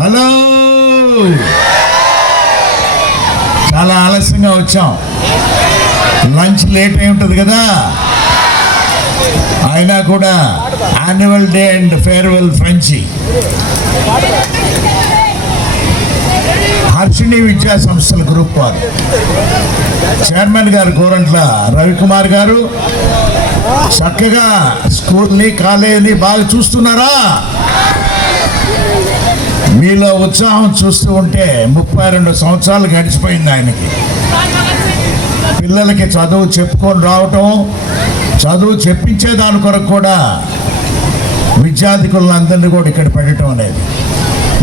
Hello, చాలా ఆలస్యంగా వచ్చాం. లంచ్ లేట్ అయి ఉంటుంది కదా, అయినా కూడా యాన్యువల్ డే అండ్ ఫేర్వెల్ ఫ్రెంచి హర్షిణి విద్యా సంస్థల గ్రూప్ వారు చైర్మన్ గారు గోరంట్ల రవికుమార్ గారు చక్కగా స్కూల్ని కాలేజీని బాగా చూస్తున్నారా? మీలో ఉత్సాహం చూస్తూ ఉంటే 32 సంవత్సరాలు గడిచిపోయింది ఆయనకి. పిల్లలకి చదువు చెప్పుకొని రావటం, చదువు చెప్పించే దాని కొరకు కూడా విద్యార్థికులందరినీ కూడా ఇక్కడ పెట్టడం అనేది.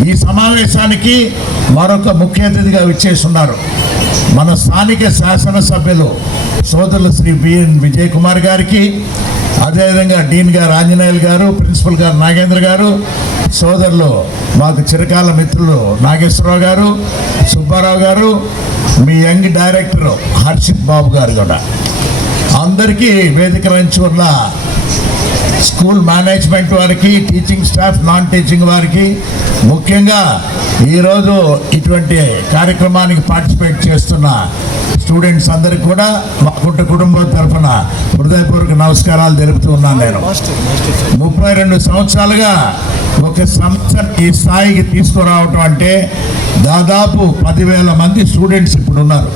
ఈ సమావేశానికి మరొక ముఖ్య అతిథిగా విచ్చేస్తున్నారు మన స్థానిక శాసనసభ్యులు సోదరులు శ్రీ బిఎన్ విజయ్ కుమార్ గారికి, అదేవిధంగా డీన్ గారు ఆంజనేయులు గారు, ప్రిన్సిపల్ గారు నాగేంద్ర గారు, సోదరులు మాకు చిరకాల మిత్రులు నాగేశ్వరరావు గారు, సుబ్బారావు గారు, మీ యంగ్ డైరెక్టర్ హర్షిత్ బాబు గారు కూడా అందరికీ వేదిక నుంచి ఉన్న స్కూల్ మేనేజ్మెంట్ వారికి, టీచింగ్ స్టాఫ్, నాన్ టీచింగ్ వారికి, ముఖ్యంగా ఈరోజు ఇటువంటి కార్యక్రమానికి పార్టిసిపేట్ చేస్తున్న స్టూడెంట్స్ అందరికి కూడా మా కుటుంబం తరఫున హృదయపూర్వక నమస్కారాలు తెలుపుతూ ఉన్నాను. నేను 32 సంవత్సరాలుగా ఒక సంస్థను ఈ స్థాయికి తీసుకురావటం అంటే దాదాపు 10,000 మంది స్టూడెంట్స్ ఇప్పుడు ఉన్నారు.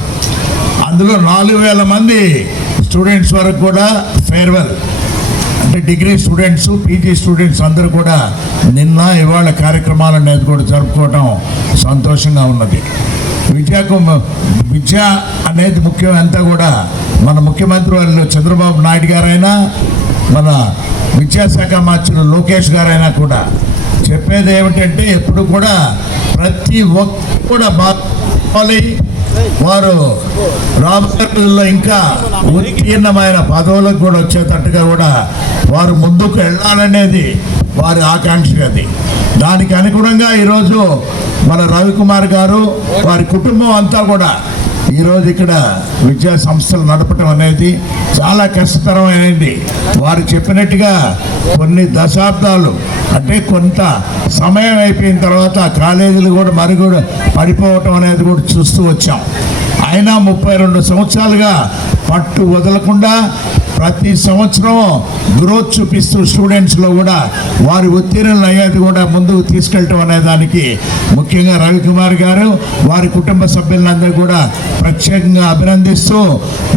అందులో 4,000 మంది స్టూడెంట్స్ వరకు కూడా ఫేర్వెల్ అంటే డిగ్రీ స్టూడెంట్స్, పీజీ స్టూడెంట్స్ అందరూ కూడా నిన్న ఇవాళ కార్యక్రమాలు అనేది కూడా జరుపుకోవటం సంతోషంగా ఉన్నది. విద్య అనేది ముఖ్యం. అంతా కూడా మన ముఖ్యమంత్రి వాళ్ళు చంద్రబాబు నాయుడు గారైనా, మన విద్యాశాఖ మంత్రులు లోకేష్ గారైనా కూడా చెప్పేది ఏమిటంటే ఎప్పుడు కూడా ప్రతి ఒక్కరు కూడా బాగా వారు రాబోయే రోజుల్లో ఇంకా ఉత్తీర్ణమైన పదవులకు కూడా వచ్చేటట్టుగా కూడా వారు ముందుకు వెళ్ళాలనేది వారి ఆకాంక్ష. అది దానికి అనుగుణంగా ఈరోజు మన రవికుమార్ గారు వారి కుటుంబం అంతా కూడా ఈరోజు ఇక్కడ విద్యా సంస్థలు నడపటం అనేది చాలా కష్టతరమైనది. వారు చెప్పినట్టుగా కొన్ని దశాబ్దాలు అంటే కొంత సమయం అయిపోయిన తర్వాత కాలేజీలు కూడా మరుగుడు పడిపోవటం అనేది కూడా చూస్తూ వచ్చాం. అయినా 32 సంవత్సరాలుగా పట్టు వదలకుండా ప్రతి సంవత్సరం గ్రోత్ చూపిస్తూ స్టూడెంట్స్లో కూడా వారి ఉత్తీర్ణులు అయ్యేది కూడా ముందుకు తీసుకెళ్ళటం అనే దానికి ముఖ్యంగా రవికుమార్ గారు వారి కుటుంబ సభ్యులందరూ కూడా ప్రత్యేకంగా అభినందిస్తూ,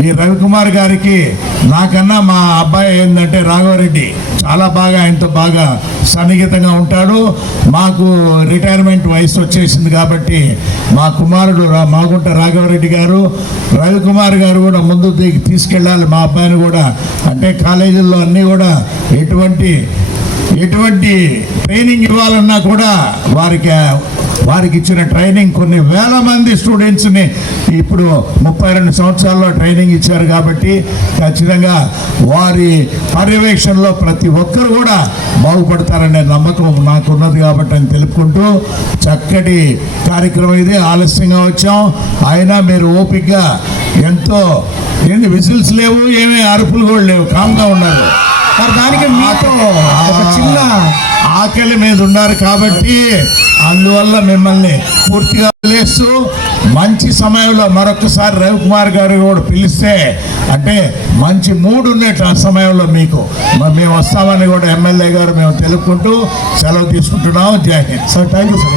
ఈ రవికుమార్ గారికి నాకన్నా మా అబ్బాయి ఏంటంటే రాఘవరెడ్డి చాలా బాగా ఆయనతో బాగా సన్నిహితంగా ఉంటాడు. మాకు రిటైర్మెంట్ వయసు వచ్చేసింది కాబట్టి మా కుమారుడు మాగుంట రాఘవరెడ్డి గారు, రవికుమార్ గారు కూడా ముందు తీసుకెళ్ళాలి మా అబ్బాయిని కూడా. అంటే కాలేజీల్లో అన్నీ కూడా ఎటువంటి ట్రైనింగ్ ఇవ్వాలన్నా కూడా వారికి ఇచ్చిన ట్రైనింగ్ కొన్ని వేల మంది స్టూడెంట్స్ని ఇప్పుడు 32 సంవత్సరాల్లో ట్రైనింగ్ ఇచ్చారు. కాబట్టి ఖచ్చితంగా వారి పర్యవేక్షణలో ప్రతి ఒక్కరు కూడా బాగుపడతారనే నమ్మకం నాకున్నది కాబట్టి అని తెలుపుకుంటూ, చక్కటి కార్యక్రమం ఇది. ఆలస్యంగా వచ్చాం, అయినా మీరు ఓపికగా ఎంతో ఏంటి విజిల్స్ లేవు, ఏమీ అరుపులు కూడా లేవు, కామ్గా ఉన్నారు. దానికి మీతో ఒక చిన్న ఆకలి మీద ఉన్నారు కాబట్టి అందువల్ల మిమ్మల్ని పూర్తిగా వదిలేస్తూ మంచి సమయంలో మరొకసారి రవికుమార్ గారు కూడా పిలిస్తే అంటే మంచి మూడు ఉన్నట్టు ఆ సమయంలో మీకు మేము వస్తామని కూడా ఎమ్మెల్యే గారు మేము తెలుపుకుంటూ సెలవు తీసుకుంటున్నాం. జై Hind. Sir, thank you sir.